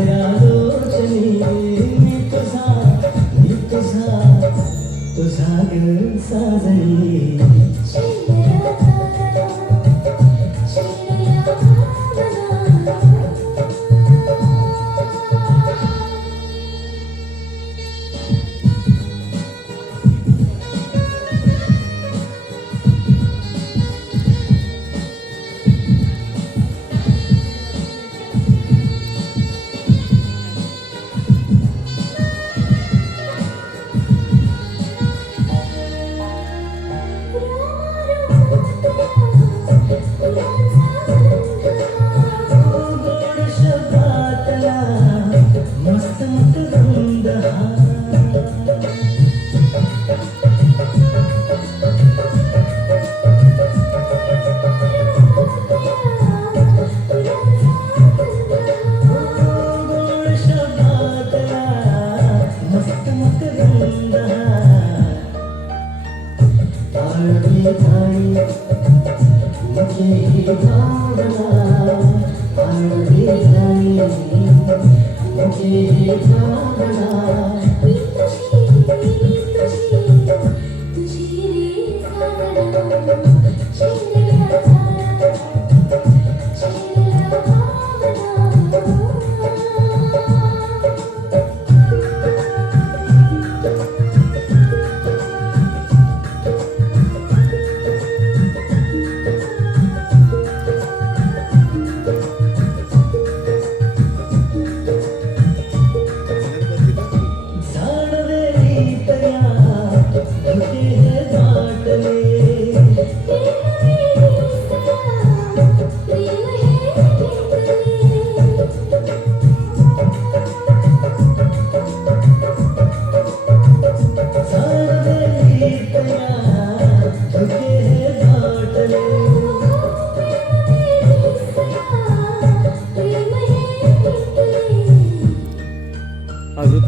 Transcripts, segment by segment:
सुंदरालोचनी मी तुझा ग साजणी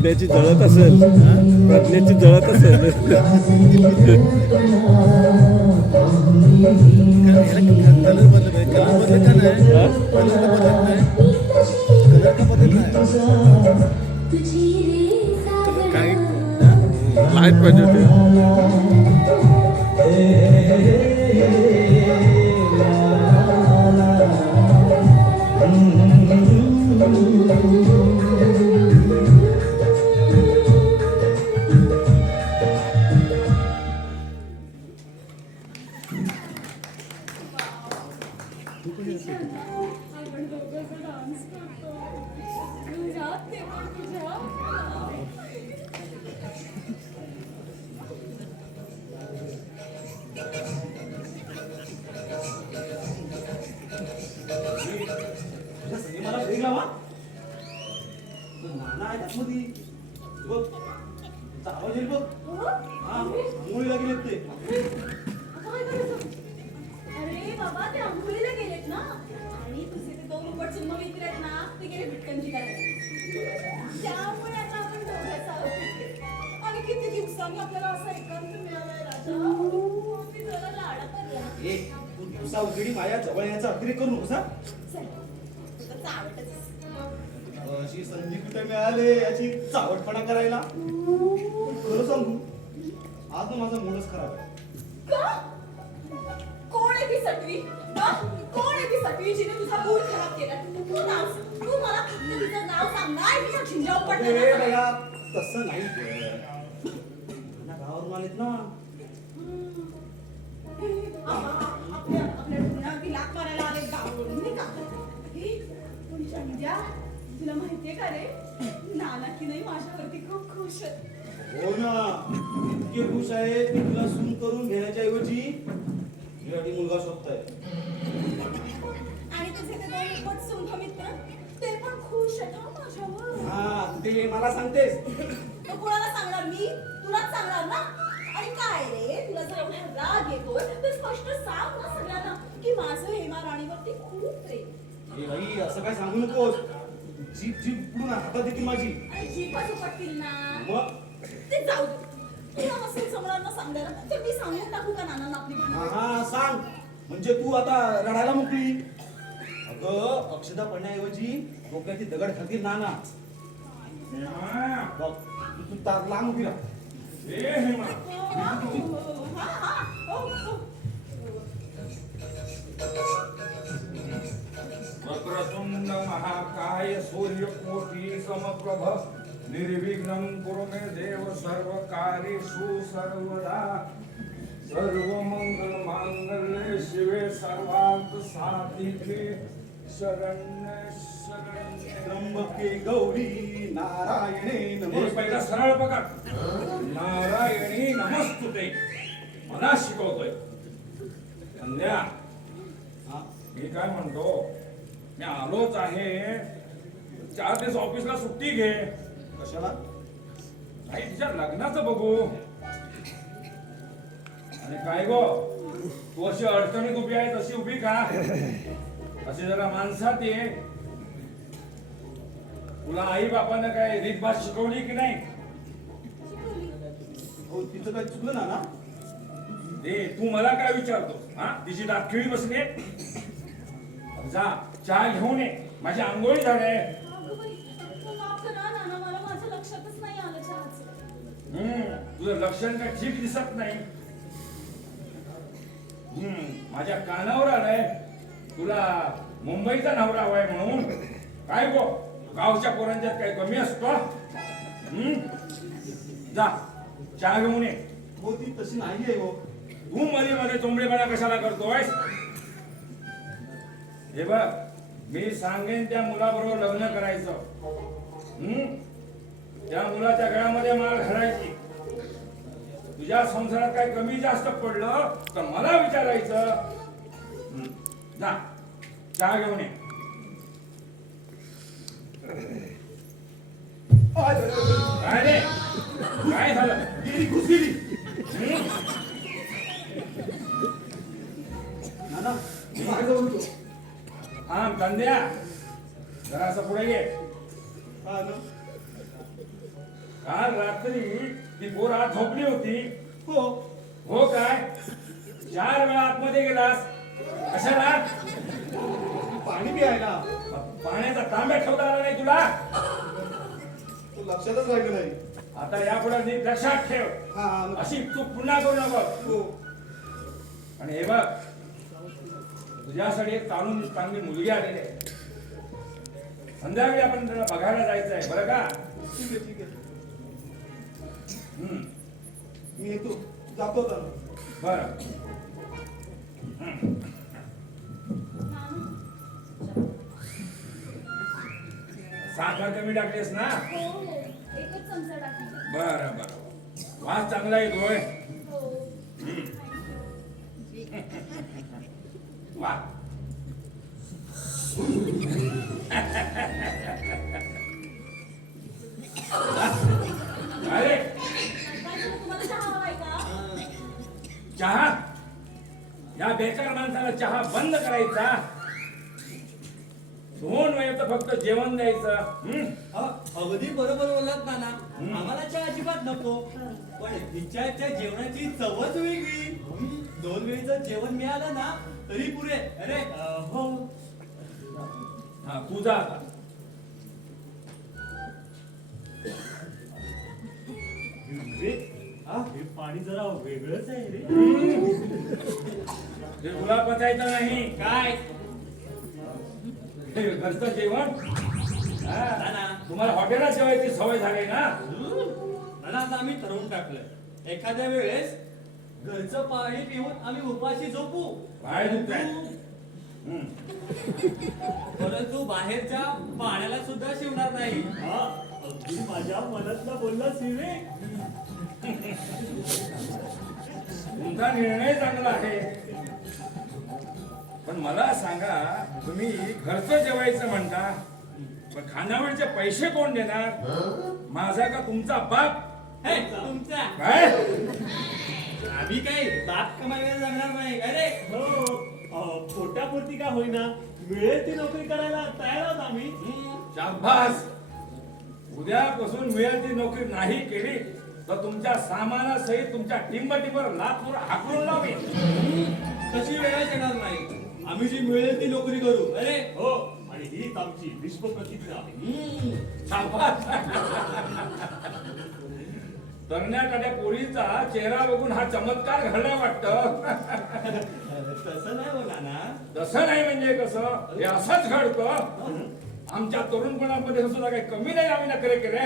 प्रज्ञेची जळत असेल, प्रज्ञेची जळत असेल. काय लाईट पाहिजे होते. अरे बाबा ते आंघोळीला गेलेत ना आणि तुझे ते दोन उपट सुम्मा मित्र आहेत ना ते गेले भिटकंजी करायला. त्यामुळे आता आपण दोघंच आहोत आणि किती दिवसांनी आपल्याला असा एकांत मिळालाय राजा. मी जरा लाडा पडला. तू तुझा उघडी माझ्या जवळ याचा अतिरेक करू नकोस. चल तुझं चावटच अशी संधी कुठे मिळाली याची चावटपणा करायला. खरं सांगू आज ना माझा मूडच खराब आहे. कोण आहे ती सटवी? कोण आहे ती सटवी जिने तुझा मूड खराब केला? तू मला तिचं नाव सांग ना. मी झिंजाव पडला. तसं नाही गावावरून आलेत ना. आपल्या ढुंगणावरती लाथ मारायला आले गावावरून नाही का? पण संध्या तुला माहितीये का रे, नाना की नाही माझ्यावरती खूप खुश आहे. हो ना, इतके खुश आहे की तुला सून करून घेण्याच्या ऐवजी यासाठी मुलगा शोधताय. आणि तुझे ते दोन उपट सुंठ मित्र ते पण खुश आहेत माझ्यावर. हा ते मला सांगतेस. तो कोणाला सांगणार? मी तुलाच सांगणार ना. आणि काय रे, तुला जर एवढा राग येतोय तर स्पष्ट सांग ना सगळ्यांना की माझं हेमा राणीवरती खूप प्रेम. हे बाई असं काय सांगू नकोस. जीप जीप पुढून हातात येते माझी. अरे जीपच उपटतील ना. मग ते जाऊ दे. तुला नसेल समोरांना सांगायला तर मी सांगून टाकू का नानांना आपली भांडण? हा सांग म्हणजे तू आता रडायला मोकळी. अगं अक्षता पडण्याऐवजी डोक्याची दगड खातील नाना. बघ तू तार लांब उभी राहा. वक्रतुंड महाकाय सूर्यकोटि समप्रभ निर्विघ्नं कुरु मे देव सर्वकार्येषु सर्वदा. सर्वमंगल मांगल्ये शिवे सर्वार्थ साधिके शरण्ये शरण्ये त्र्यंबके गौरी नारायणे हे नमस्ते. पहिला सरळ पकड. नारायणी नमस्तुते मला शिकवतोय. संध्या हा, मी काय म्हणतो, मी आलोच आहे, 4 दिवस ऑफिसला सुट्टी घे. कशाला? नाही तिच्या लग्नाचं बघू. आणि काय गो, तू अशी अडचणीत उभी आहे तशी उभी का? अशी जरा माणसात ये. तुला आई बापानं काय रीतभात शिकवली की नाही? हो तिचं काय चुकलं ना ना? दे तू मला काय विचारतो? हा तिची दातखिळी बसली. जा चहा घेऊन ये, माझी आंघोळी झाली. अगं बाई, माफ करा नाना, मला माझ्या लक्षातच नाही आलं चहाचं. तुझं लक्षण काय ठीक दिसत नाही. माझ्या कानावर आलंय तुला मुंबईचा नवरा हवाय म्हणून. काय गो, गावच्या पोरांच्यात काय कमी असतो? जा चहा घेऊन ये. हो ती तशी नाही आहे हो. तू मध्ये मध्ये चोंबडेपणा कशाला करतोय? हे बघ, मी सांगेन त्या मुलाबरोबर लग्न करायचं. त्या मुलाच्या गळ्यामध्ये माळ घालायची. तुझ्या संसारात काय कमी जास्त पडलं तर मला विचारायचं. जा चहा घेऊन ये. काय रे, काय झालं? गेली घुसली. नाना माझं बोलतो. हा कंद्या, जरा असं पुढे घे. हा ना? काल रात्री ती पोर आत झोपली होती. हो हो काय, 4 वेळा आतमध्ये गेलास कशाला? पाणी प्यायला. पाण्याचा तांब्या ठेवता आला नाही तुला? तो लक्षातच राहिलं नाही. आता यापुढे नीट लक्षात ठेव, हा अशी चूक पुन्हा करू नको. हो. आणि हे बघ, तुझ्यासाठी एक चांगली मुलगी आलेली आहे. संध्याकाळी आपण त्याला बघायला जायचं आहे बरं का? ठीक आहे ठीक आहे. हम्म, मी येतो, जातो आता. बरं. साखर कमी टाकलीस ना? हो हो, एकच चमचा टाकली. बरं बरं, वास चांगला येतोय. हो. वा. अरे काय झालं, तुम्हाला चहा हवाय का? चहा, या बेकार माणसाला चहा बंद करायचा. 2 वेळेचं फक्त जेवण द्यायचं. अगदी बरोबर बोललात नाना. आम्हाला चहा अजिबात नको, पण तिच्याच्या जेवणाची चवच वेगळी. 2 वेळेचं जेवण मिळालं ना तरी पुरे. अरे हो. हा तू जा आता. हे पाणी जरा वेगळंच आहे रे. हे तुला पचायचं नाही काय हे घरचं जेवण. हा, नाना, तुम्हाला हॉटेलात जेवायची सवय झाली ना? नाना आता आम्ही ठरवून टाकलंय, एखाद्या वेळेस घरचं पाणी पिऊन आम्ही उपाशी झोपू. बाहेर दुखताय. परंतु बाहेरच्या पाण्याला सुद्धा शिवणार नाही. अगदी माझ्या मनातला बोलला शिवे. तुमचा निर्णय चांगला आहे, पण मला सांगा, तुम्ही घरचं जेवायचं म्हणता, पण खानावळचे पैसे कोण देणार? माझा का तुमचा बाप? हे, तुमचा काय? आम्ही काही बाप कमायला जाणार नाही. अरे हो, पोटापुरती का होईना मिळेल ती नोकरी करायला तयार आहोत आम्ही. शाबास. उद्यापासून मिळेल ती नोकरी नाही केली तर तुमच्या सामानासहित तुमच्या टिंबटीवर लाथवर हाकलून लावेल. तशी वेळच येणार नाही. आम्ही जी मिळेल ती नोकरी करू. अरे हो, आणि हीच आमची विश्वप्रतिज्ञा आहे. शाबास. तरण्याच्या पोरीचा चेहरा बघून हा चमत्कार घडला वाटतं. तसं नाही हो नाना. तसं नाही म्हणजे कसं, हे असंच घडतं. आमच्या तरुणपणामध्ये सुद्धा काही कमी नाही आम्ही नखरे केले.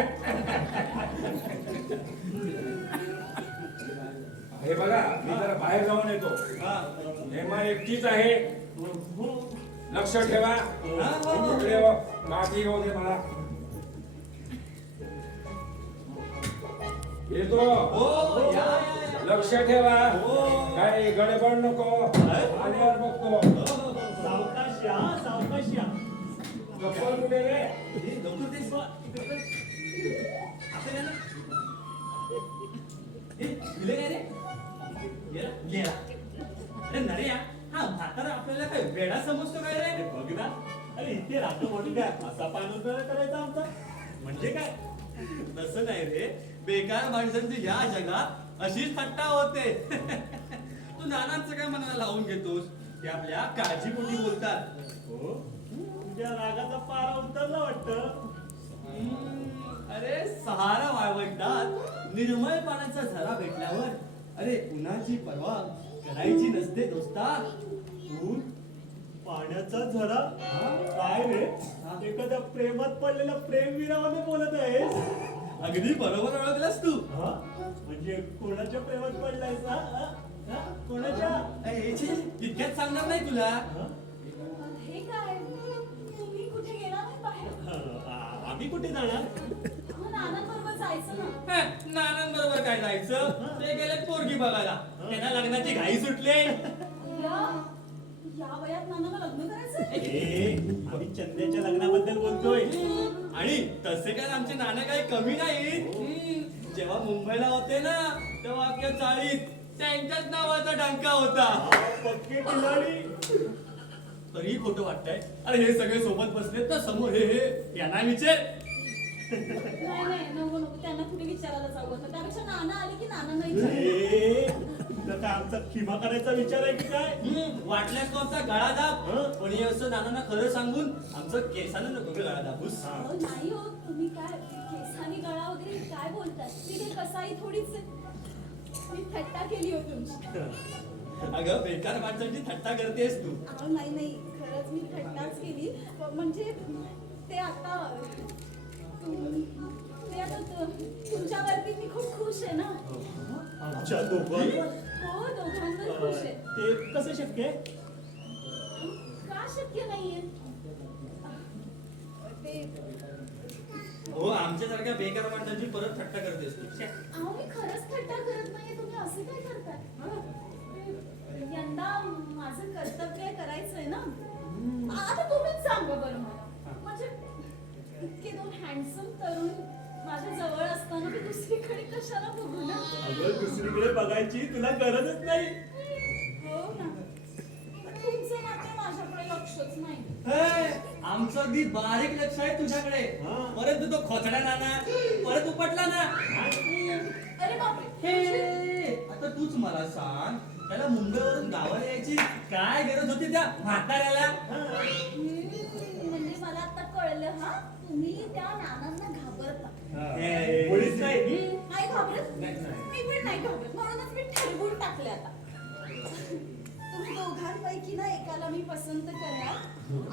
हे बघा, मी जरा बाहेर जाऊन येतो. हेमा एकटीच आहे, लक्ष ठेवा. इकडे काठी घेऊ दे मला. येतो. हो, या, या, या. लक्ष ठेवा. हो. काही गडबड नको. आल्यावर बघतो. सावकाश या, सावकाश या. चप्पल कुठे रे? हे लवकर तेच बघ. इकडे बघ. आपण या ना. हे, गेले काय रे? गेला? गेला. अरे नरे या, हा म्हातारा आपल्याला काय वेडा समजतो काय रे? अरे बघ ना, अरे इथे राहतो म्हणून काय असा पानोत्तर करायचा आमचा म्हणजे काय? तसं नाही रे, बेकार माणसांची या जगात अशीच थट्टा होते. तू नानांचं काय मनाला लावून घेतोस? ते आपल्या काळजीपोटी बोलतात. हो, तुझ्या रागाचा पारा उतरला वाटतं. अरे सहारा वाळवंटात निर्मळ पाण्याचा झरा भेटल्यावर अरे उन्हाची पर्वा करायची नसते दोस्ता. ऊन, पाण्याचा झरा. काय रे, एखाद्या प्रेमात पडलेला प्रेमवीरावाने बोलत आहेस? अगदी बरोबर ओळखलास तू. हा? म्हणजे कोणाच्या प्रेमात पडलायस हा? हा? कोणाच्या? इतक्यात सांगणार नाही तुला. हा? हे काय तुम्ही कुठे गेला नाही बाहेर? आम्ही कुठे जाणार? अहो, नानांबरोबर जायचं ना. नानांबरोबर काय जायचं? ते गेले पोरगी बघायला. त्यांना लग्नाची घाई सुटली. या वयात नानाला लग्न करायचं? ए, आम्ही चंद्याच्या लग्नाबद्दल बोलतोय. आणि तसे काय आमचे नाना काही कमी नाहीत. जेव्हा मुंबईला होते ना, तेव्हा अख्ख्या चाळीत त्यांच्याच नावाचा डंका होता. पक्के खिलाडी. तरीही खोटं वाटतंय. अरे हे सगळे सोबत बसलेत ना समोर, हे यांना विचार. नाही नाही, नको नको, त्यांना कुठे विचारायला जाऊ आता. त्यापेक्षा नाना आले की नाना नाही विचारलं. ए, तुला काय आमचा खिमा करायचा विचार आहे की काय? वाटल्यास तो आमचा गळा दाब. पण हे असं नानांना खरं सांगून आमचं केसानं नको गं गळा दाबूस. अहो, नाही हो, तुम्ही काय केसानी गळा वगैरे काय बोलताय? ती काही कसाई थोडीच आहे. मी थट्टा केली हो तुमची. अगं बेकार माणसांची थट्टा करतेस तू. अहो, नाही नाही, खरंच मी थट्टाच केली. म्हणजे ते आता तुमच्यावरती मी खूप खुश आहे ना. आमच्या दोघांवर? हो, दोघांवर खुश आहे. ते कसं शक्य आहे? का शक्य नाहीये? ते हो, आमच्यासारख्या बेकार माणसांची परत थट्टा करतेस तू. अहो, मी खरंच थट्टा करत नाहीये. तुम्ही असे काय करताय? यंदा माझं कर्तव्य करायचंय ना. आता तुम्हीच सांगा बरं मला. म्हणजे इतके दोन हँडसम तरुण माझ्या जवळ असताना मी दुसरीकडे कशाला बघू ना? अगं दुसरीकडे बघायची तुला गरजच नाही. हो ना, तुमचं मात्र माझ्याकडे लक्षच नाही. आमचं अगदी बारीक लक्ष आहे तुझ्याकडे. हा. परंतु तो खोचडा नाना परत उपटला ना. अरे बापरे. हे, आता तूच मला सांग, त्याला मुंबईवरून गावाला यायची काय गरज होती त्या म्हाताऱ्याला? म्हणजे मला आता कळलं. हा, तुम्ही त्या नानांना घाबरता. मुळीच नाही. नाही घाबरत? नाही. मी पण नाही घाबरत. म्हणूनच मी ठरवून टाकले आता. तुम्ही दोघांपैकी ना एकाला मी पसंत करणार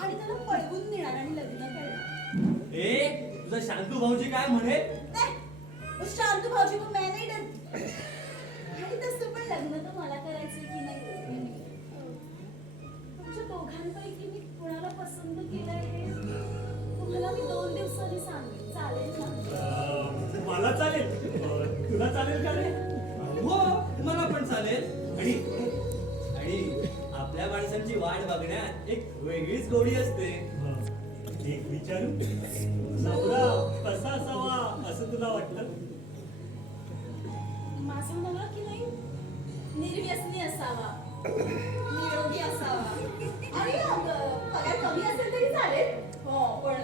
आणि त्याला पळवून नेणार आणि लग्न करणार. ए, तुझा शांतू भाऊजी काय म्हणे? नाही, शांतू भाऊजी को मैं नहीं डरती. आणि तसं पण लग्न तर मला करायचंय की नाही? तुमच्या दोघांपैकी मी कुणाला पसंत केलंय हे तुम्हाला मी 2 दिवसांनी सांगेन. चालेल ना? मला चालेल. तुला चालेल का रे? हो, मला पण चालेल. आणि आपल्या माणसांची वाट बघण्यात एक वेगळीच गोडी असते. एक विचारू, नवरा कसा असावा असं तुला वाटतं? माझा नवरा की नाही निर्व्यसनी असावा, निरोगी असावा आणि पगार कमी असेल तरी चालेल. हो, पण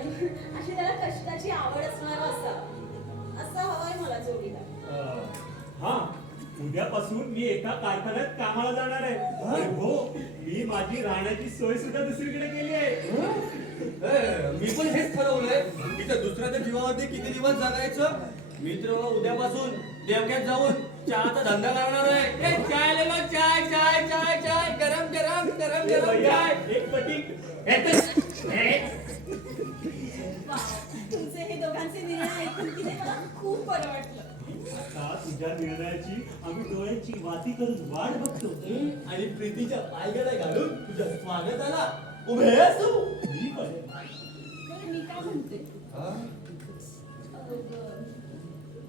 अशी त्याला कष्टाची आवड असणारा असावा. असा हवाय मला जोडीदार. हा, उद्यापासून मी एका कारखान्यात कामाला जाणार आहे आणि हो मी माझी राहण्याची सोय सुद्धा दुसरीकडे केली आहे. मी पण हेच ठरवलंय की त्या दुसऱ्याच्या जीवावरती किती दिवस जगायचं. मित्र उद्यापासून देवक्यात जाऊन चहाचा धंदा करणार आहे. चाय ले लो, चाय चाय चाय चाय गरम गरम गरम गरम चाय एक पटीक. वा, तुमचे हे दोघांचे निर्णय ऐकून की नाही मला खूप बरं वाटलं. आता तुझ्या निर्णयाची आम्ही डोळ्यांची वाती करून वाट बघतो आणि प्रीतीच्या पायगडा घालून तुझ्या स्वागताला उभे असू. मी पण बरं, मी काय म्हणते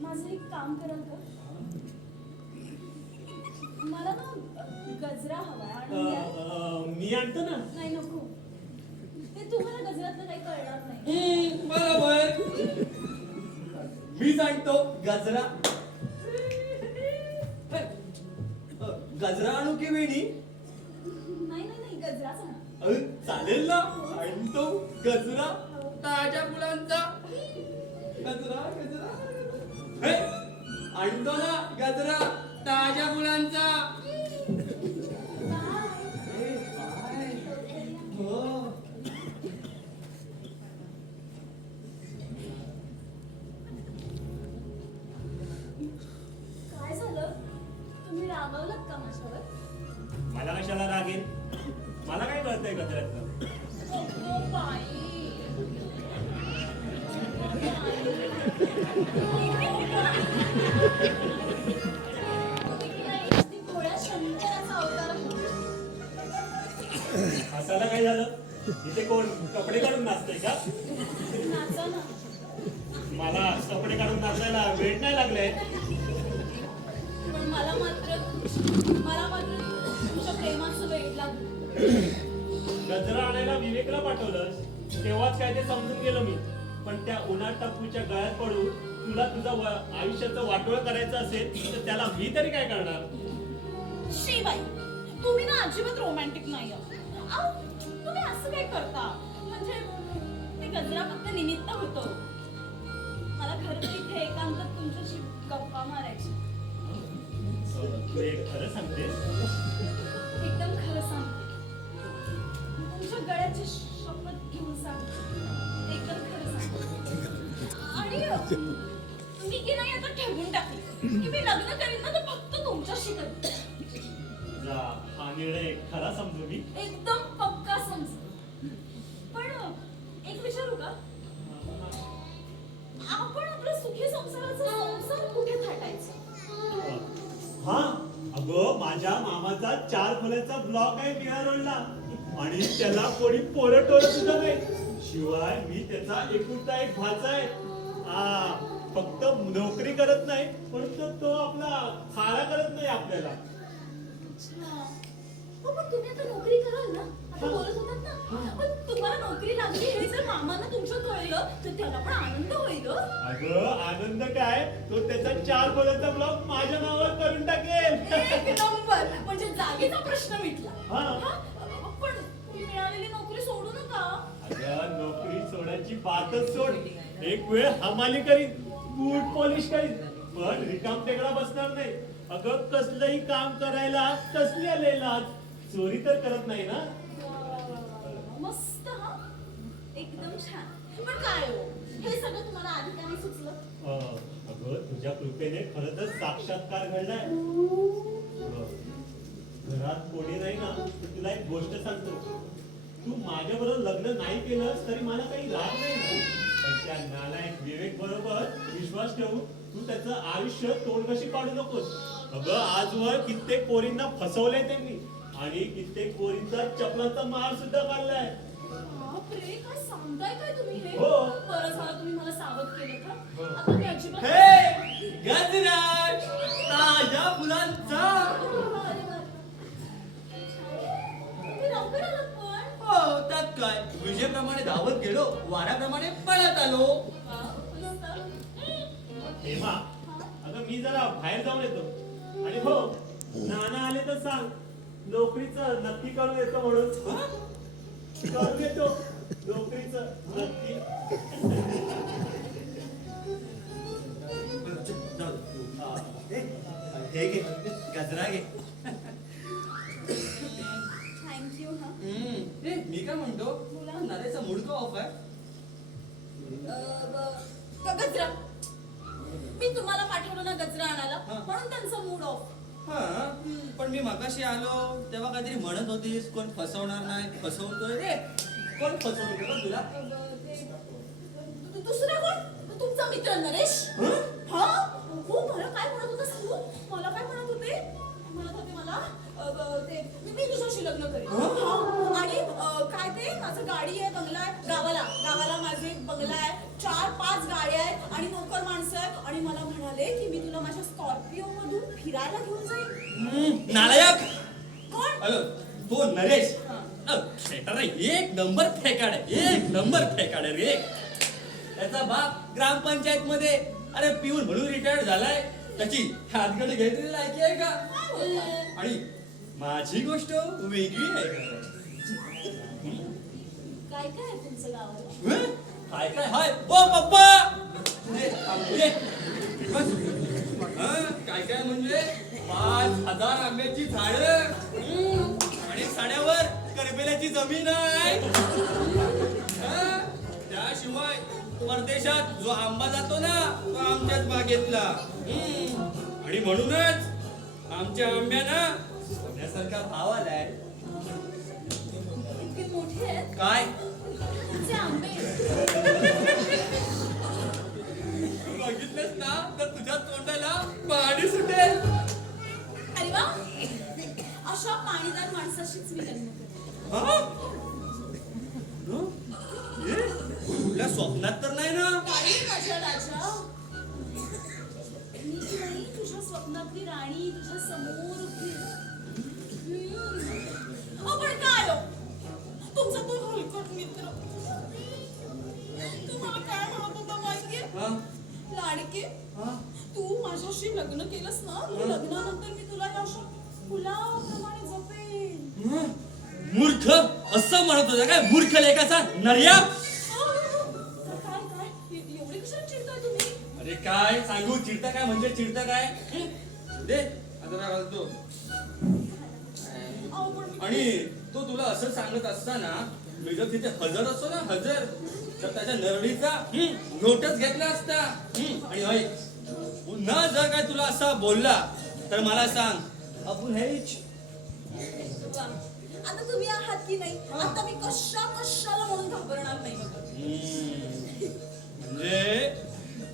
माझं एक काम कराल का? मला ना गजरा हवा आणि मी आणतो ना. नाही नको, ते तुम्हाला गजरातलं काही कळणार नाही. बरोबर, मी सांगतो गजरा. गजरा आणू की वेणी? नाही नाही नाही, गजराच आणा. चालेल ना. आणतो गजरा ताज्या फुलांचा. गजरा गजरा हे, आणतो ना गजरा ताज्या फुलांचा. बाय. हो. काय झालं? तुम्ही रागावलात का माझ्यावर? मला कशाला रागेल? मला काय कळतंय गजऱ्यातलं? अगो बाई. ती गोळ्या शंकराचा अवतार आहे. असाला काय झालं? इथे कोण कपडे काढून नाचतंय का? नाचा ना. मला कपडे काढून नाचायला वेळ नाही लागलाय. पण मला मात्र तुमच्या प्रेमाचं वेळ लागलं. गजरा आणायला विवेकला पाठवलंस तेव्हाच काय ते समजून गेलो मी. पण त्या उन्हात टापूच्या गळ्यात पडून तुला तुझा आयुष्याचं वाटोळ करायचं असेल तर त्याला मी तरी काय करणार? शिवाई, तुम्ही ना अजिबात रोमॅन्टिक नाही आहात. अहो, तुम्ही असं काय करता? म्हणजे ते गजरा फक्त निमित्त होतो. मला खरं तर इथे एकांतात तुमच्याशी गप्पा मारायची. तू एक खरं सांगतेस? एकदम खरं सांगते. तुमच्या गळ्याची शपथ घेऊन सांगते. एकदम खरं सांगते. आणि मी की नाही आता ठरवून टाकले की मी लग्न करीन ना तर फक्त तुमच्याशी करीन. जा, हा निर्णय खरा समजू मी. एकदम पक्का समज. पण एक विचारू का? आपण आपलं सुखी संसाराचा संसार कुठे थाटायचा? हा, अगं माझ्या मामाचा 4 खोल्याचा ब्लॉक आहे बिहार रोडला आणि त्याला कोणी पोरं टोरं सुद्धा नाही. शिवाय मी त्याचा एकुलता एक भाचा आहे. हा, फक्त नोकरी करत नाही पण तो आपला खाडा करत नाही आपल्याला. अच्छा. हो, पण तुम्ही आता नोकरी कराल ना? आता बोलत होतात ना. पण तुम्हाला नोकरी लागली हे जर मामांना तुमच्या कळलं तर त्याला पण आनंद होईल हो. अगं आनंद काय, तो त्याचा 4 खोल्याचा ब्लॉक माझ्या नावावर करून टाकेल. एक नंबर. म्हणजे जागेचा प्रश्न मिटला. हा. हा? पण मिळालेली नोकरी सोडू नका. अगं नोकरी सोडायची बातच सोड. एक वेळ हमाली करीन, बूट पॉलिश करीन, पण रिकाम टेकडा बसणार नाही. अगं कसलंही काम करायला कसली आलेला चोरी तर करत नाही ना. मस्त. हा, एकदम छान. पण काय हो, हे सगळं तुम्हाला आधी काय नाही सुचलं? अगं तुझ्या कृपेने खरं तर साक्षात्कार घडलाय. घरात कोणी नाही ना तर तुला एक गोष्ट सांगतो. तू माझ्याबरोबर लग्न नाही केलंस तरी मला काही राग नाही ना. पण त्या नालायक विवेक बरोबर विश्वास ठेवून तू त्याचं आयुष्य तोड कशी पाडू नकोस. अगं आजवर कित्येक पोरींना फसवलंय त्यांनी आणि कित्येक पोरींचा चपलाचा मार सुद्धा काढलाय. बापरे, काय सांगताय काय तुम्ही हे? हो. बरं झालं तुम्ही मला सावध केलं का? हो. आता मी अजिबात गजरा ताज्या फुलांचा. अरे वा. तुम्ही लवकर आलात पण. हो, त्यात काय, विजेप्रमाणे धावत गेलो, वाऱ्याप्रमाणे पळत आलो. वा, मस्त. हेमा, अगं मी जरा बाहेर जाऊन येतो. आणि हो, नाना आले तर सांग नोकरीचं नक्की करून येतो म्हणून. करून येतो नोकरीचं नक्की. हे घे गजरा घे. थँक्यू हा ए, मी काय म्हणतो बोला. नरेचा मूड का ऑफ आहे? गजरा मी तुम्हाला पाठवलं ना गजरा आणायला हा. म्हणून त्यांचा मूड ऑफ. हा पण मी मगाशी आलो तेव्हा काहीतरी म्हणत होतीस कोण फसवणार नाही फसवतोय रे. कोण फसवतो का तुला? दुसरा कोण तुमचा मित्र नरेश. हं? हा हो मला काय म्हणत होता सांगू मला काय म्हणत होते मला ते मी तुझ्याशी लग्न करेन. हं? हा, आणि काय ते माझं गाडी आहे बंगला आहे गावाला माझे एक बंगला आहे 4-5 गाड्या आहेत आणि नोकर माणसं आहेत आणि मला म्हणाले की मी तुला माझ्या स्कॉर्पिओ मधून फिरायला घेऊन जाईल. नालायक. कोण अरे तो नरेश हा. खेटर एक नंबर फेकाड आहे एक नंबर फेकाड आहे रे. त्याचा बाप ग्रामपंचायत मध्ये अरे पिऊन म्हणून रिटायर्ड झालाय. त्याची हातगड घ्यायची लायकी आहे का? काय बोलताय? आणि माझी गोष्ट वेगळी आहे. काय काय आहे तुमचं गावाला? हं? काय काय हाय ओ पप्पा ये, ये. बस. हं, काय काय म्हणजे 5,000 आंब्याची झाडं आणि साड्यावर करबेल्याची जमीन आहे. हं? त्याशिवाय परदेशात जो आंबा जातो ना तो आमच्याच बागेतला. आणि म्हणूनच आमच्या आंब्याना सोन्यासारखा भाव आलाय. इतके मोठे आहेत काय तुमचे आंबे. बघितलंस ना तर तुझ्या तोंडाला पाणी सुटेल. अरे वा अशा पाणीदार माणसाशीच मी लग्न करेन. हा? ये? कुठल्या स्वप्नात तर नाही ना? काही माझ्या राजा मी की नाही तुझ्या स्वप्नातली राणी तुझ्या समोर उभी आहे. पण काय हो तुमचा तो हलकट मित्र तुम्हाला काय म्हणत होता माहितीये हा? लाडके हा? तू माझ्याशी लग्न केलंस ना की लग्नानंतर मी तुला या अशा फुलाप्रमाणे जपेन. मूर्ख असं म्हणत होता काय? मूर्ख लेखाचा नर्या. काय काय एवढे कशाला चिडताय तुम्ही? अरे काय सांगू चिडता काय म्हणजे चिडता काय? दे आता काय घालतो. अहो, पण मी- आणि तो तुला असं सांगत असताना मी जर तिथे हजर असतो ना हजर तर त्याच्या नरडीचा नोटच घेतला असता. आणि ऐक पुन्हा जर काय तुला असा बोलला तर मला सांग आपण हेच. वा. आता तुम्ही आहात की नाही आता मी कशाला म्हणून घाबरणार नाही. म्हणजे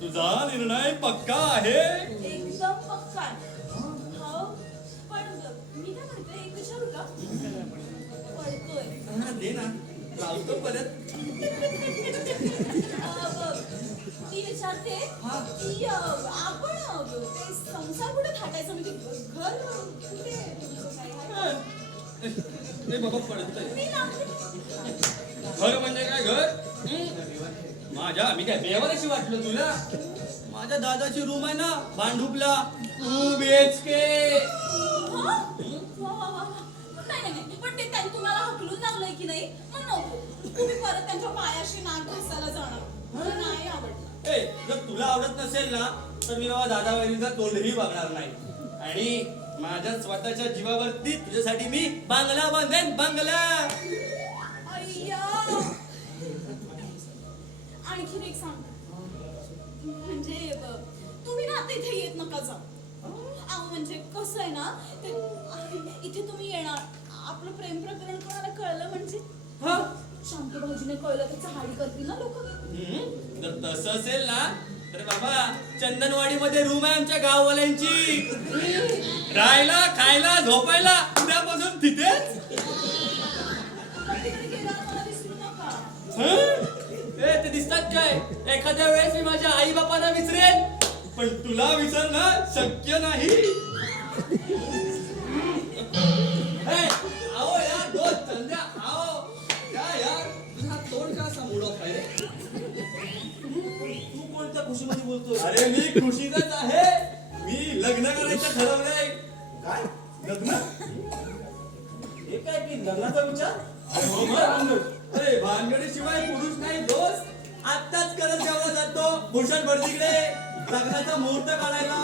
तुझा निर्णय पक्का आहे. एकदम पक्का आहे. हो पण मी काय म्हणते एक विचारू का? पडतोय हा, दे ना लावतो परत. मी विचारते की आपण ते संसार कुठे थाटायचं म्हणजे घर कुठे तुमचं काय आहे? ते बाबा पडतंय. मी लावते. घर म्हणजे काय घर? माझ्या मी काय बेवाराशी वाटलं तुला? माझ्या दादाची रूम आहे ना भांडुपला 2 BHK. हा? वा, वा, वा. नाही पण ते त्यांनी तुम्हाला हकलून लावलंय की नाही मग नको तुम्ही परत त्यांच्या पायाशी नाक घासायला जाणार मला नाही आवडलं. ए जर तुला आवडत नसेल ना तर मी बाबा दादा वहिनीचा तोंडही बघणार नाही. आणि माझ्या स्वतःच्या जीवावरती तुझ्यासाठी मी बांगला बांधेन बांगला. अय्या आणखीन एक सांग म्हणजे तुम्ही ना आता इथे येत नका जाऊ. अहो म्हणजे कसं आहे ना ते इथे तुम्ही येणार आपलं प्रेम प्रकरण कोणाला कळलं म्हणजे हा? शांती भाऊजीने कळलं तर चहाडी करतील ना लोक. जर तसं असेल ना तर बाबा चंदनवाडीमध्ये रूम आहे आमच्या गाववाल्यांची. राहायला खायला झोपायला उद्यापासून तिथेच. तिकडे गेल्यावर मला विसरू नका. ते दिसतात काय? एखाद्या वेळेस मी माझ्या आई बापाला विसरेन पण तुला विसरणं शक्य नाही. आओ यार दोस्त संध्या आओ. यार तुझा तोंड का असा मूड ऑफ आहे? तू कोणत्या खुशीमध्ये बोलतोय? अरे मी खुशीतच आहे. मी लग्न करायचं ठरवलंय. काय लग्न? हे काय की लग्नाचा विचार? अरे भानगडीशिवाय पुरुष नाही दोस्त. आत्ताच करत जेवढा जातो भूषण भरतीकडे लग्नाचा मुहूर्त काढायला.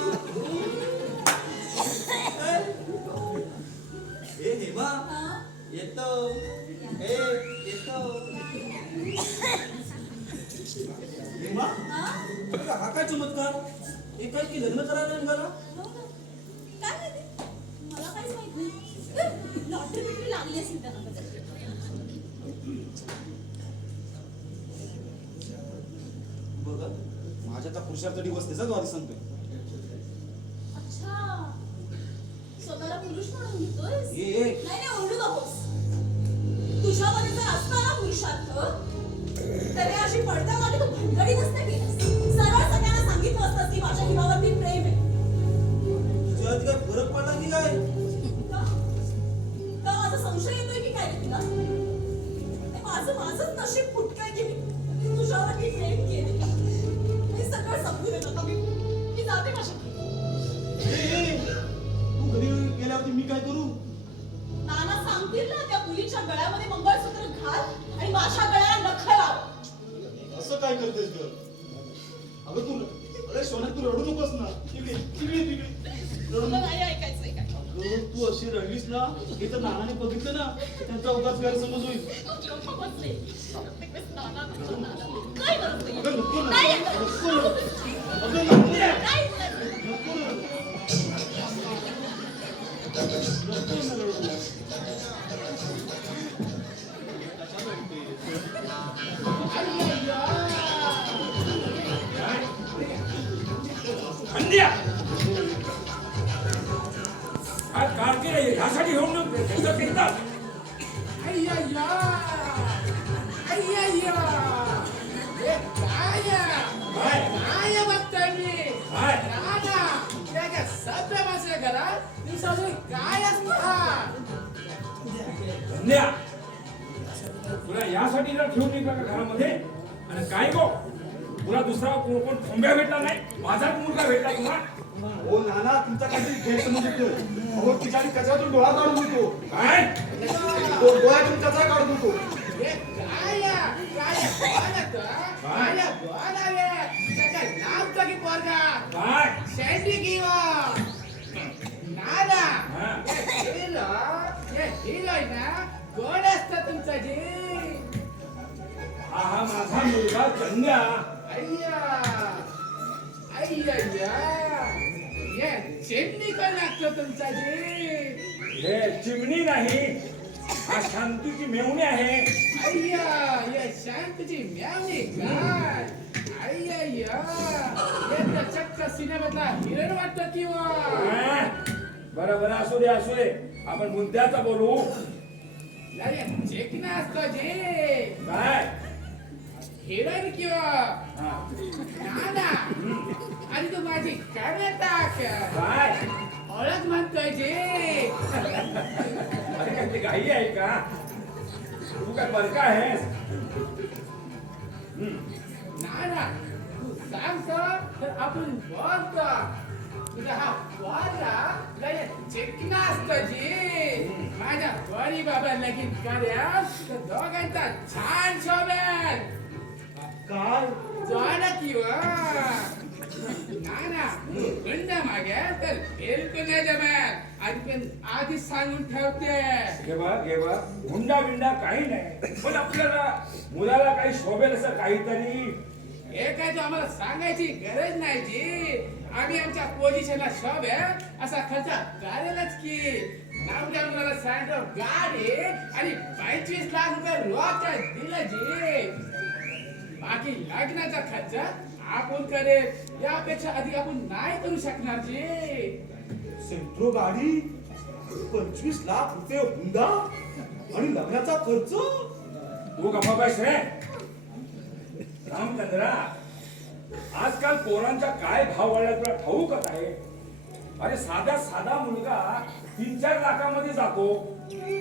शिवा हा? येतो ए येतो हेमा, हा? हा काय चमत्कार हे काय की लग्न करायला निघाला हो ना. काय माहिती? मला काहीच माहित नाही. लॉटरी बिटरी लागली असेल त्यांना कदाचित. बघा माझ्या त्या पुरुषाचा दिवस त्याचा द्वारी सांगतोय. अच्छा. स्वतःला पुरुष म्हणून घेतोयस? ए. नाही नाही, ओरडू नकोस. तुझ्यामध्ये जर असता ना पुरुषार्थ, तर हे अशी पडद्यामागे तू भानगडी नसता केलीस. सरळ सगळ्यांना सांगितलं असतंस की माझ्या हिमावरती प्रेम आहे. तुझ्या काय फरक पडला की काय का? का माझा संशय येतोय की काय रे तुला? ते माझंच नशीब फुटकंय की मी तुझ्यावरती प्रेम केले. हे सगळं समजून येतं आता मी जाते माझ्या ए, तू घरी गेल्यावरती मी काय करू? नाना सांगतील ना त्या मुलीच्या गळ्यामध्ये मंगळसूत्र घाल आणि माझ्या गळ्याला नख लाव. असं काय करतेस ग? अगं तू अरे सोन्या तू रडू नकोस ना. तिकडे तिकडे तिकडे रडू तुला नको. नाही ऐकायचंय काय? अगं तू अशी रडलीस ना हे तर नानाने बघितलं ना त्यांचा उगाच गैरसमज होईल. काय करत नाही? अगं नको ना नाही. नको ना. अगं नको ना. नाही. नको ना. नको ना रडू. अंड्या आज कारकीला ह्यासाठी घेऊन त्यांचं फिरतात अय्या अय्या हे काय काय बघतोय मी काय नाना त्या काय सभ्य माणसाच्या घरात दिवसातून काय असतं अंड्या तुला यासाठी जर ठेवून निघला का घरामध्ये आणि काय गो तुला दुसरा कोण ठोंब्या भेटला नाही माझाच मुलगा भेटला तुला हो नाना तुमचा काहीतरी गैरसमज येतोय. अहो तिच्याने कशातून डोळा काढून देतो. काय डोळ्यातून कसा काढून देतो. हे काय बोलत काय बोलावे त्याच्या नाव की पोरगा काय शेंडी किंवा नाना हा. हे हिरो ना कोण असतं तुमचं जी हा माझा मुलगा चंद्या अय्या अय्या ये चिमणी कोण लागतो तुमचा जी हे चिमणी नाही हा शांतीची मेवणी आहे अय्या ये शांतची म्यावणी काय अय्या ये तर चक्क सिनेमातला हिरोईन वाटतो किंवा हा? बरं बरं असू दे आपण मुद्द्याचा बोलू नाही चेकना असतो जी काय हिरोईन किंवा हा. नाना आणि तू माझी काय टाक काय ओळख म्हणतोय जी अरे काय ते गाई आहे का तू काय बरका आहेस नाना तू सांगतो तर आपण बोलतो तुझा हा वाला चिकना असतो जी माझ्या बरी बाबा लगीन कर्या तर दोघांचा छान शोभेल काय जोडा किंवा नाना गुंड मागे तर बिलकुल नाही जमेल आणि आधीच सांगून ठेवते घे बा हुंडा बिंडा काही नाही पण आपल्याला मुलाला काही शोभेल असं काहीतरी हे काय तो आम्हाला सांगायची गरज नाही जी आम्ही आमच्या पोझिशनला शोभ आहे असा खर्च करेलच की नावल्या मुलाला सांगतो गाडी आणि 25 लाख रुपये रोज दिलं जी बाकी लग्नाचा खर्च आपण करेल यापेक्षा अधिक आपण नाही करू शकणार जी सेंट्रो गाडी 25 लाख रुपये हुंडा आणि लग्नाचा खर्च. तू गप्पा पाहिस रे रामचंद्रा आजकाल पोरांचा काय भाव वाढला तुला ठाऊकच आहे अरे साधा मुलगा 3-4 लाखामध्ये जातो नाही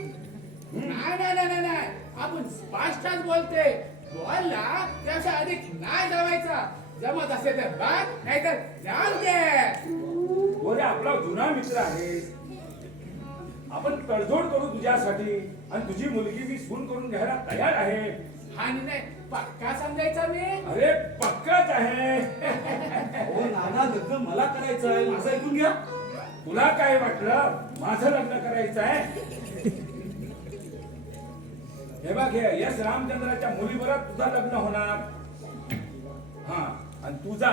आपण स्पष्टच बोलते बोलला त्यापेक्षा अधिक नाही जमायचा जमत असेल तर बघ नाहीतर जाऊ दे बोले आपला जुना मित्र आहे आपण तडजोड करू तुझ्यासाठी आणि तुझी मुलगी मी सून करून घ्यायला तयार आहे आणि नाही पक्का समजायचा मी अरे पक्काच आहे हो नाना लग्न मला करायचं आहे माझं ऐकून घ्या. तुला काय वाटलं माझं लग्न करायचं आहे? हे बघ हे यश रामचंद्राच्या मुलीवरच तुझं लग्न होणार. हा आणि तुझा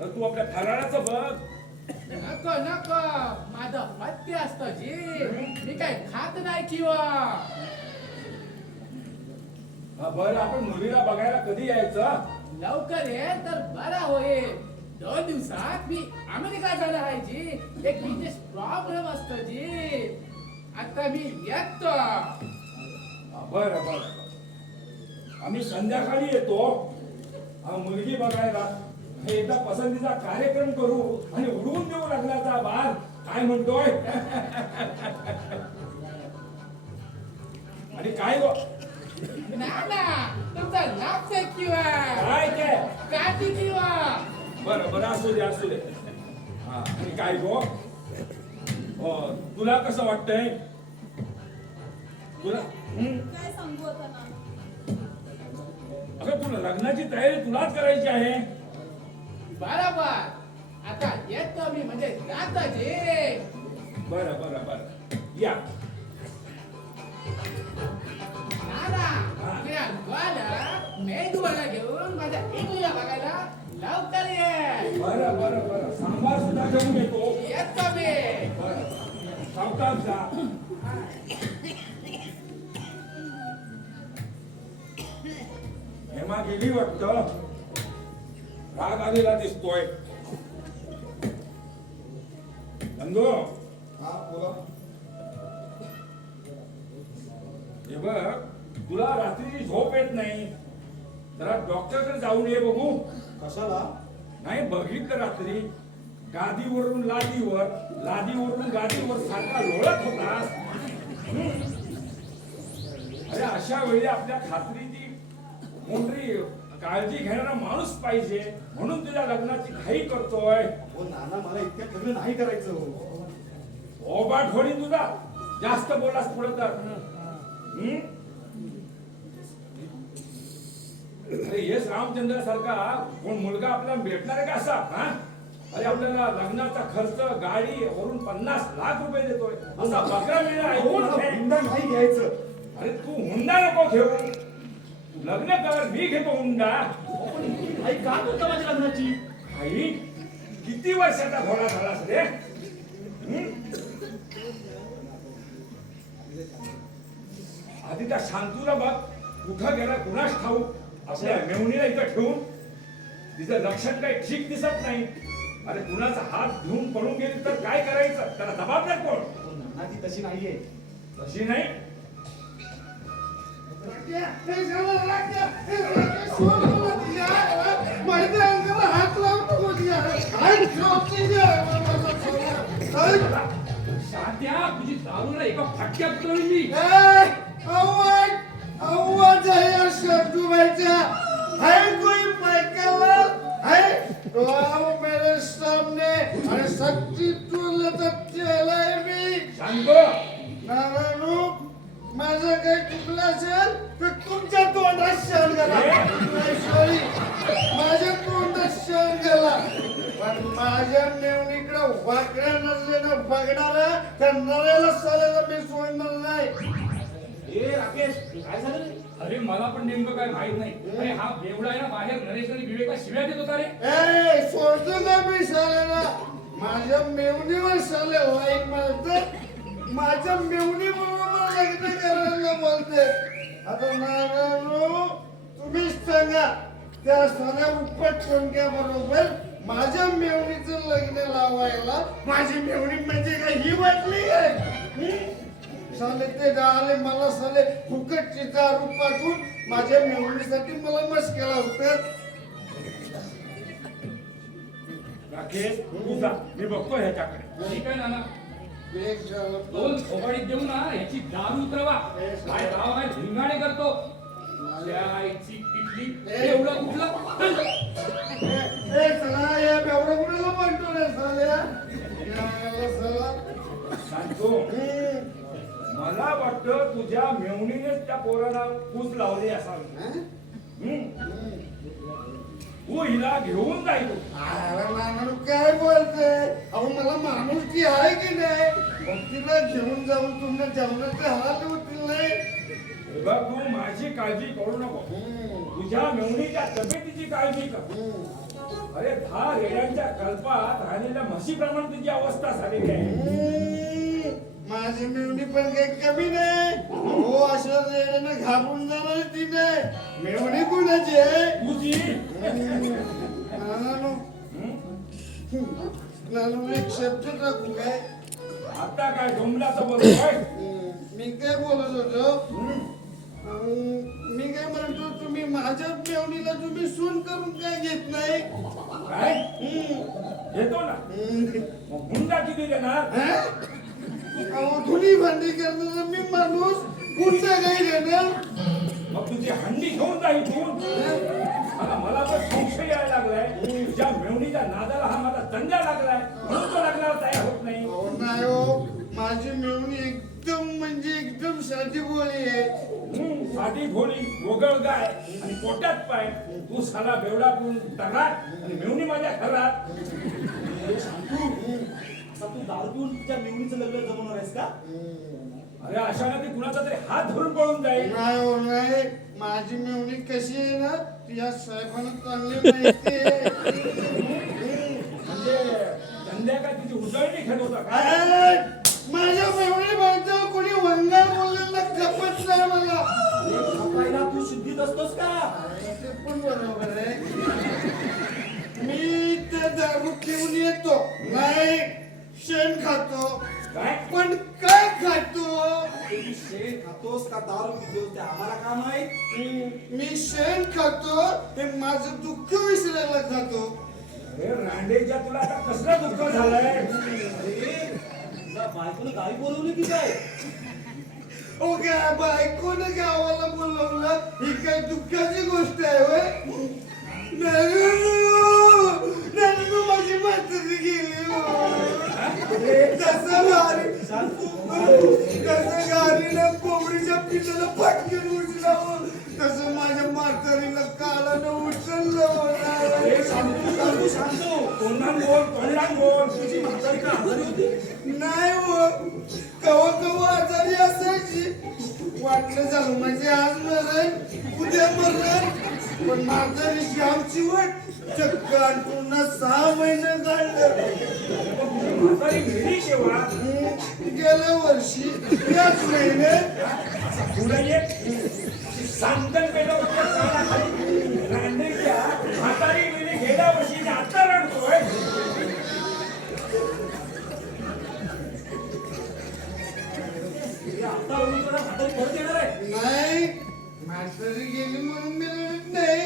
तू आपल्या फराळाचं बघ. नको नको माझं पथ्य असतं जी मी काय खात नाही किंवा बरं आपण मुलीला बघायला कधी यायचं? लवकर ये तर बरा होईल. 2 दिवसात मी अमेरिका जाणार आहे जी. एक बिझनेस प्रॉब्लेम असतो जी. आता मी येतो. बरं बरं आम्ही संध्याकाळी येतो मुलगी बघायला. एकदा पसंतीचा कार्यक्रम करू आणि उडवून देऊ लग्नाचा बार. काय म्हणतोय? आणि काय गो ना तुमचा लागतंय किंवा काय ते? काठी किंवा बरं बरं असू दे असू दे. हा आणि काय गो तुला कसं वाटतंय? तुला काय सांगू आता ना. अगं तुला लग्नाची तयारी तुलाच करायची आहे. बरोबर. आता येतो मी म्हणजे जातो जी. बरं बरं बरं या. मेंदूला घेऊन माझ्या एकूया बघायला लवकर ये. बरं बरं बरं सांबार सुद्धा घेऊन येतो. येतो मी. बरं सावकाश जा. हेमा गेली वाटतं. राग आलेला दिसतोय. नंदू हा बोला. हे बघ तुला रात्रीची झोप येत नाही. जरा डॉक्टरकडे जाऊन ये बघू. कशाला? नाही बघितलं रात्री गादीवरून लादीवर लादीवरून गादीवर सारखा लोळत होतास. अरे अशा वेळी आपल्या खात्रीची मोठी काळजी घेणारा माणूस पाहिजे म्हणून तुझ्या लग्नाची घाई करतोय. हो नाना मला इतक्या लग्न नाही करायचं हो. ओबाट होडी तुझा जास्त बोलास पुढे तर. अरे यश रामचंद्र सारखा कोण मुलगा आपल्याला भेटणार आहे का असा? हा अरे आपल्याला लग्नाचा खर्च गाडी वरून 50 लाख रुपये देतोय. असा बकरा मिळणार ऐकून घे. हुंडा नाही घ्यायचं. अरे तू हुंडा नको घेऊ. लग्न कर मी घेतो हुंडा. आई का बोलता माझ्या लग्नाची? आई किती वर्षाचा घोडा झालास रे? आधी त्या शांतूला बघ कुठं गेला कुणास ठाऊ. आपल्या मेवणीला इथं ठेवून तिचं लक्षण काही ठीक दिसत नाही. अरे कुणाचा हात घेऊन पळून गेली तर काय करायचं? त्याला जबाबदार कोण? हो नाना ती तशी नाहीये. तशी नाही. शाद्या तुझी दारूला एका फटक्यात कळली. मेरे सामने अरे सच्ची तुला चलाय मी शांतो नारायणू माझं काही चुकलं असेल तर तुमच्या तोंडात शरण गेला. सॉरी माझ्या तोंडात शरण गेला. पण माझ्या मेवणीकडे वाकड्या नसलेलं बघणारा त्या नव्याला साल्याला मी सोडणार नाही. राकेश काय झालं रे? अरे मला पण नेमकं काय माहित नाही. अरे हा बेवडा आहे ना बाहेर नरेश आणि विवेका शिव्या देत होता रे. ए सोडतो ना मी साल्याला. माझ्या मेवणीवर साले लाईन मारत माझ्या मेवणी बरोबर लग्न करायला बोलते. आता नारायणू तुम्हीच सांगा त्या साल्या उपट चोंक्या बरोबर माझ्या मेवणीचं लग्न लावायला माझी मेवणी म्हणजे काय ही वाटली आहे? साले ते आले मला साले फुकटची दारू पाठवून माझ्या मेवणीसाठी मला मस्केला होतं. राकेश तू जा मी बघतो ह्याच्याकडे. ठीक आहे नाना. एक झालं. 2 थोबाडीत देऊ ना याची दारू उतरवा. काय राव काय धिंगाणे करतो. त्या आईची किटली एवढं कुठलं? ए चला या बेवडा कुणाला म्हणतो रे साल्या? या साला. सांगतो मला वाटतं तुझ्या मेवणीनेच त्या पोराला पूस लावली असावी. तू हिला घेऊन जाईल अरे नानानू काय बोलते अहो मला माणूस की आहे की नाही मग तिला घेऊन जाऊन तुम्हाला जेवणाचे हात होतील नाही बघ तू माझी काळजी करू नको तुझ्या मेवणीच्या तब्येतीची काळजी कर अरे 10 रेड्यांच्या कल्पात राहिलेल्या म्हशीप्रमाणे तुझी अवस्था झालेली आहे माझी मेवणी पण काही कमी नाही हो अशा रेड्यानं घाबरून जाणार ती नाही मेवणी कुणाची आहे तुझी नानानू नानू एक शब्द टाकू काय आता काय डोंबलाचं बोलतोय मी काय बोलत होतो मी काय म्हणतो तुम्ही माझ्या मेवणीला तुम्ही सून करून काय घेत नाही काय येतो ना मग हुंडा किती देणार अहो धुनी भांडी करणारा मी माणूस कोणता काही देणार मग तुझी हंडी घेऊन जा इथून मला तर संशय यायला लागलाय तुझ्या मेवणीच्या नादाला हा माझा दंडा लागलाय म्हणून तो लागणार तयार होत नाही अहो नाही हो माझी मेवणी एकदम म्हणजे एकदम साधी बोली आहे साधी भोळी गोगळ गाय आणि पोटात पाय तू साला बेवडा करून टगात आणि मेवणी माझ्या घरात शांतू आता तू दारू पिऊन तुझ्या मेवणीचं लग्न जमवणार आहेस का अरे अशाने ती कुणाचा तरी हात धरून पळून जाईल नाही हो नाही माझी मेवणी कशी आहे ना ती या साहेबांना चांगली माहिती आहे म्हणजे धंद्या काय तुझी उजळणी खेळ होता काय अरे, माझ्या मेवणी बद्दल कोणी वंगार बोललेला खपत नाही मला पहिला तू शुद्धीत असतोस का ते पण बरोबर आहे मी ते दारू पिऊन येतो नाही शेण खातो काय पण काय खातो तू शेण खातोस का दारू पितोस ते आम्हाला का माहित मी शेण खातो ते माझं दुःख विसरायला खातो अरे रांडेच्या तुला आता कसलं दुःख झालंय अरे तुला बायकोनं गावी बोलवलं की काय ओ काय बायकोनं गावाला बोलवलं ही काय दुःखाची गोष्ट आहे होय नानू माझी म्हातारी गेली कसं गाडीला कोंबडीच्या पिठाला फटकन उचलावं तसं माझ्या म्हातारीला काळानं उचललं अरे शांतू शांतू तोंडान बोल तुझी म्हातारी का आजारी होती नाही हो कवा कवा आजारी असायची वाटलं झालं म्हणजे आज मरण उद्या मरण पण म्हातारीची आमची वाट चक्क पुन्हा 6 महिने काढलं म्हातारी गेली केव्हा गेल्या वर्षी याच महिन्यात पुढे ये सांगतन पेलो रांडेच्या म्हातारी गेली गेल्या वर्षी आता रडतोय आता वळून तुला म्हातारी परत येणार आहे नाही म्हातारी गेली म्हणून मी रडत नाही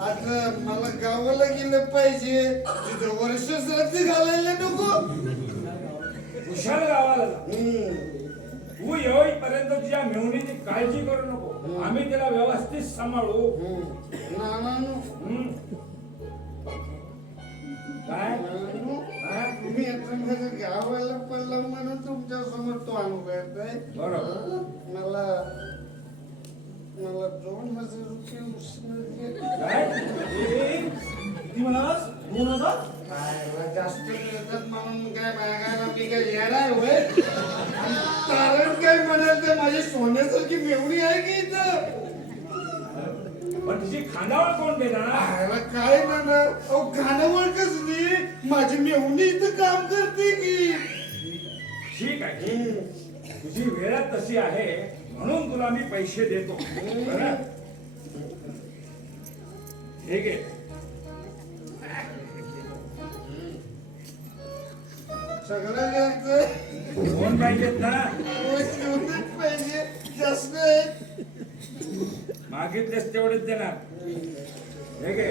आता मला गावाला गेलं पाहिजे तुझं वर्ष श्राद्ध घालायला नको कुशाल गावाला जा. तू येईपर्यंत तुझ्या मेवणीची काळजी करू नको आम्ही तिला व्यवस्थित सांभाळू नानानू काय तुम्ही आता माझ्या गावाला पडला म्हणून तुमच्या समोर तो अनुभव येतोय बरोबर मला 2000 रुपये उसने दिले. काय किती म्हणालास 2000 काय जास्त मिळतात म्हणून काय मागायला मी काय येणार होय आणि कारण काय म्हणाल तर माझी सोन्यासारखी मेवणी आहे की इथं पण तुझी खांदावर कोण देणार आयला काय म्हणणार अहो खानावळ कसली माझी मेवणी इथं काम करते की ठीक आहे तुझी वेळ तशी आहे म्हणून तुला मी पैसे देतो बरं? हे घे सगळं घ्यायचं कोण पाहिजेत ना शिवतेच पाहिजे जास्त आहेत. मागितलेस तेवढेच देणार हे घे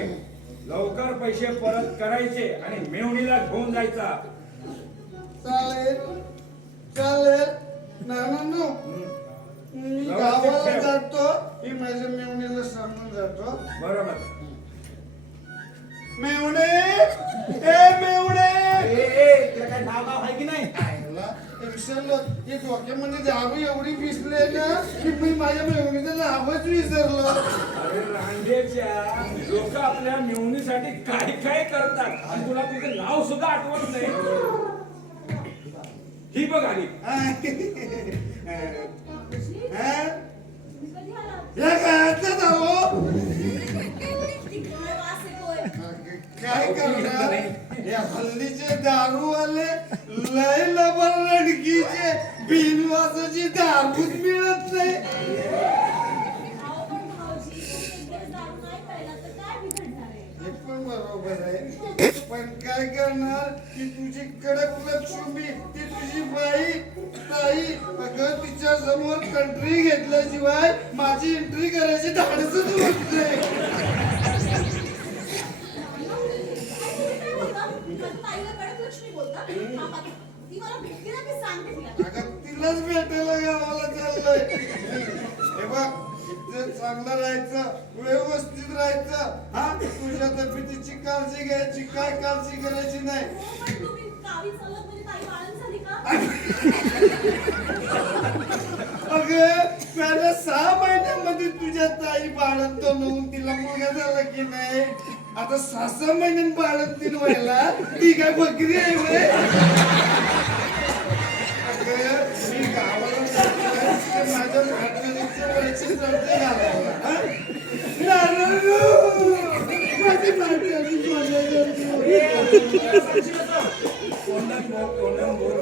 लवकर पैसे परत करायचे आणि मेवणीला घेऊन जायचा चालेल चालेल नानांनो मी गावाला जातो मी माझ्या मेवणीला सांगून जातो बरोबर मेवणे ए मेवणे तुला काय नाव गाव आहे की नाही आईला विसरलो हे डोक्यामध्ये दारू एवढी पिसले ना की मी माझ्या मेवणीचं नावच विसरलो अरे रांडेच्या लोक आपल्या मिळवणीसाठी काय काय करतात आणि तुला तिचं नाव सुद्धा आठवत नाही. ही बघ आली. तुम्ही कधी आलात? या काळातच आहो. तिकडे वास येतोय. काय करणार या हल्लीचे दारूवाले लय लबर लडकीचे बिनवासाची दारूच मिळत नाही. अहो, पण भाऊजी, तुम्ही एक दिवस दारू नाही प्यायला तर काय बिघडणार आहे? हे पण बरोबर आहे पण काय करणार की तुझी कडक लक्ष्मी ती तुझी बाई ताई अगं तिच्या समोर कंट्री घेतल्याशिवाय माझी एंट्री करायची धाडसच होत नाही. काय बोलता? माझ्या ताईला कडक लक्ष्मी बोलता? हा, ती मला भेटली ना, मी सांगते तिला. अगं तिलाच भेटायला गावाला चाललंय. हे बघ इथं चांगलं राहायचं व्यवस्थित राहायचं हा तुझ्या तब्येतीची काळजी घ्यायची काय काळजी करायची नाही. हो, पण तुम्ही गावी चाललात म्हणजे ताई बाळंत झाली का? अगं पहिल्या 6 महिन्यामध्ये तुझ्या ताई बाळंत नव्हून तिला मुलगा झाला की नाही आता 6 महिन्यात बाळंतीन व्हायला ती काय बकरी आहे व्हय? अगं मी गावाला जातोय, ते माझ्या भाकरीच्या वरची जळते घालायला हा? नारायणू, माझी भाकरी माझ्या जळते. कोंडण बोल.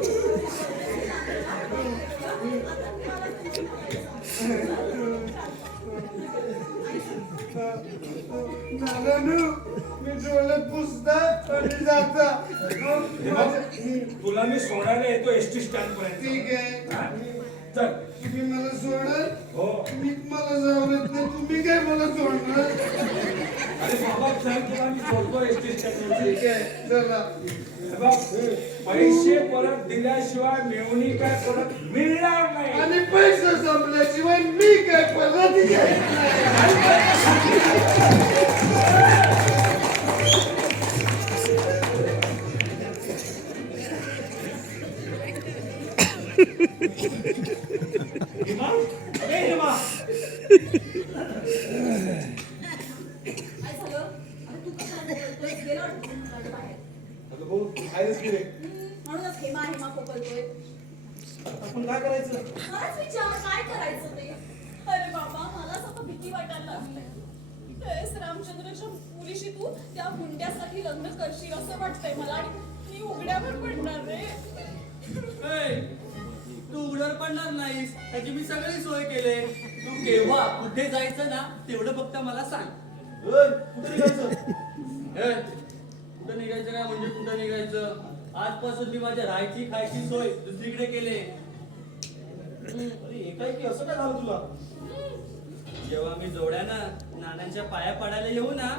नारायणू, मी डोळ्यात पुसता आणि जाता. हे बघ, तुला मी सोडायला येतो एसटी स्टँड पर्यंत. ठीक आहे हा? चल. तुम्ही मला सोडाल हो. मी मला जाऊ देत नाही तुम्ही काय मला सोडणार. अरे बाबा चल तुला मी सोडतो एसटी स्टँड वर. ठीक आहे चला. हे बघ, पैसे परत दिल्याशिवाय मिळवणी काय परत मिळणार नाही. आणि पैसे संपल्याशिवाय मी काय परत घ्यायचं नाही. हेमा ए हेमा काय झालं? अरे तू कशाला बोलतोय? गेला वाटतं बाहेर. अगं भाऊ आहेस की रे म्हणूनच हेमा हेमा खोकलतोय. आपण काय करायचं मलाच विचार काय करायचं ते. अरे बाबा मलाच आता भीती वाटायला लागली. तेच रामचंद्रच्या मुलीशी तू त्या मुंड्यासाठी लग्न करशील असं वाटतंय मला आणि मी उघड्यावर पडणार रे. ए, तू उघड्यावर पडणार नाहीस त्याची मी सगळी सोय केले. तू केव्हा कुठे जायचं ना तेवढं फक्त मला सांग. ओय, कुठे निघायचं ए, कुठं निघायचं काय म्हणजे कुठं निघायचं? आजपासून मी माझ्या राहायची खायची सोय दुसरीकडे केले. अरे एकाएकी असं काय झालं तुला जेव्हा मी जोड्यानं नानांच्या पाया पडायला येऊ ना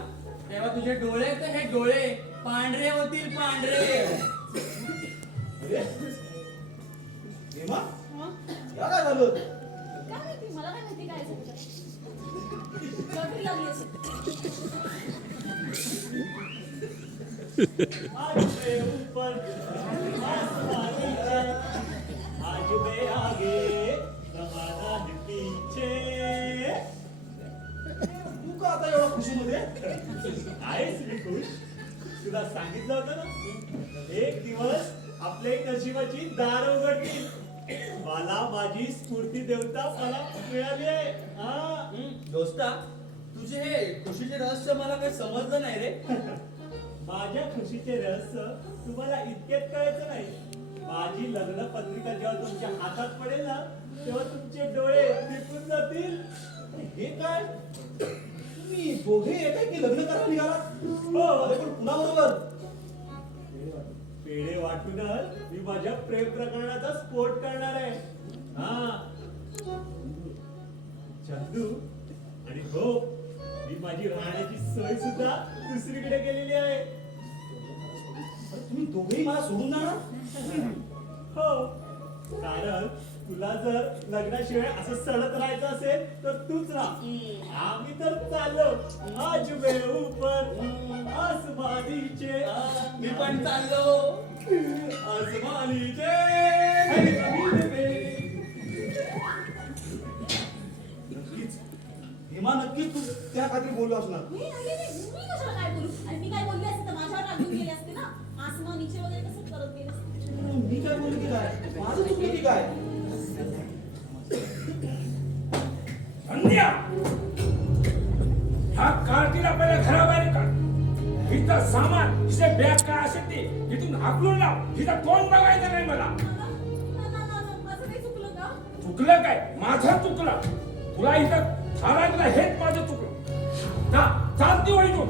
तेव्हा तुझे डोळे तर हे डोळे पांढरे होतील पांढरे. अरे हेमा हं? या काय झालं काय माहिती मला काय माहिती काय झालं. लॉटरी लागली असेल. आज पे ऊपर आसमान नीचे, आज मैं आगे जमाना है पीछे. तू का आता एवढा खुशीमध्ये आहेस मी खुश. तुला सांगितलं होतं ना एक दिवस आपल्या नशिबाची दार उघडतील. मला माझी स्फूर्ती देवता मला मिळाली आहे. हा दोस्ता तुझे हे खुशीचे रहस्य मला काही समजलं नाही रे. माझ्या खुशीचे रहस्य तुम्हाला इतकेच कळायचं नाही. माझी लग्न पत्रिका जेव्हा तुमच्या हातात पडेल ना तेव्हा तुमचे डोळे दिपून जातील. हे काय तुम्ही दोघे एकाएकी लग्न करायला निघालात हो अरे पण कुणाबरोबर पेढे वाटूनच मी माझ्या प्रेम प्रकरणाचा स्फोट करणार आहे. हा चंदू आणि हो मी माझी राहण्याची सोय सुद्धा दुसरीकडे केलेली आहे. अरे तुम्ही दोघेही मला सोडून जाणार हो कारण तुला जर लग्नाशिवाय असं सडत राहायचं असेल तर तूच राहा. आम्ही तर चाललो आज मैं ऊपर आसमानीचे. मी पण चाललो आसमानीचे जमीन पे. नक्कीच हेमा सीमा नक्कीच तू त्या खात्री बोललो असणार. मी कशाला काय बोलू? आणि मी काय बोलली असते तर माझ्यावर रागून गेले असते ना. आसमान नीचे वगैरे कसं करत गेले असते. मी काय बोलू की काय? माझं चुकलं की काय? संध्या ह्या कार्टीला पहिला घराबाहेर काढ. हिचं सामान हिचे बॅग काय असेल ते इथून हाकलून लाव. हिचं तोंड बघायचं नाही मला. माझं काही चुकलं का? चुकलं काय? माझं चुकलं. तुला इथं थारायला हेच माझं चुकलं. चालती वळीतून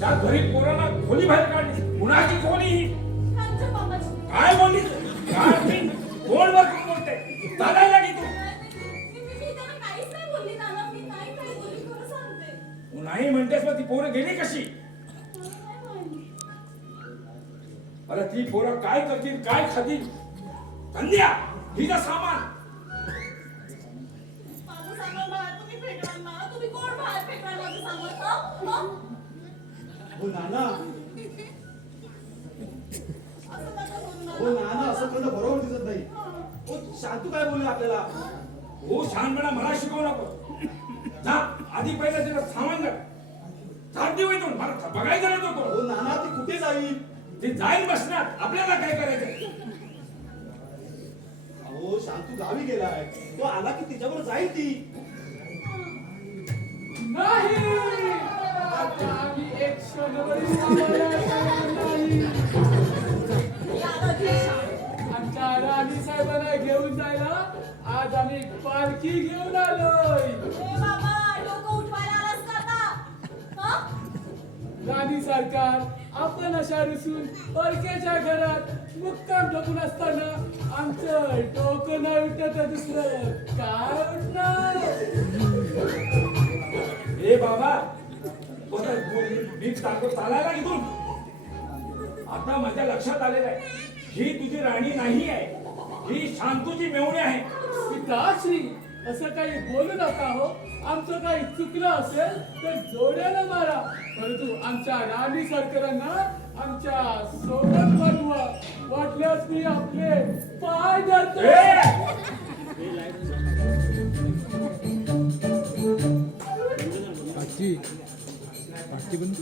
त्या घरी पोराला खोली बाहेर काढली. कुणाची खोली ही? त्यांच्या बाबाची. काय बोलली? काय कोण बघून बोलते? चालायला की तू मी त्यांना काहीच नाही बोलली नाना. मी नाही काय बोलली, खरं सांगते. तू नाही म्हणतेस मग ती पोरं गेली कशी? काय म्हणली? अरे ती पोरं काय करतील काय खातील? संध्या हिचं सामान माझं सामान बाहेर तुम्ही फेकणार ना. तुम्ही कोण बाहेर फेकणार माझं सामान? हं? हो नाना, असं नका करू हो नाना. नाना, असं करणं बरोबर दिसत नाही. हो शांतू काय बोलले आपल्याला? हो शहाणपणा मला शिकवू नको. जा आधी पहिला तिला सामान द्या. चालती वळीतून मला बघायचं नाही तो. हो नाना, ती कुठे जाईल? ते जाईल बसणार. आपल्याला काय करायचं? अहो शांतू गावी गेलाय. तो आला की तिच्यावर जाईल ती. नाही आता आम्ही एक क्षणभरही थांबायला नाही. याला घे शाळेत. आमच्या राणी साहेबांना घेऊन जायला आज आम्ही पालखी घेऊन आलोय. ए बाबा, डोकं उठवायला आलास का आता? हं? राणी सरकार, आपण अशा रुसून परकेच्या घरात मुक्काम ठोकून असताना आमचं डोकं नाही उठत तर दुसरं काय उठणार? ए बाबा मी चालायला इथून. आता माझ्या लक्षात आलेलं आहे ही तुझी राणी नाही आहे. ही शांतूची मेहुणी आहे. पिताश्री, असं काही बोलू नका हो. आमचं काही चुकलं असेल तर जोड्यानं मारा, परंतु आमच्या राणी सरकारांना आमच्या सोबत बनवा. वाटल्यास मी आपले पाय धरतो. आजची बंद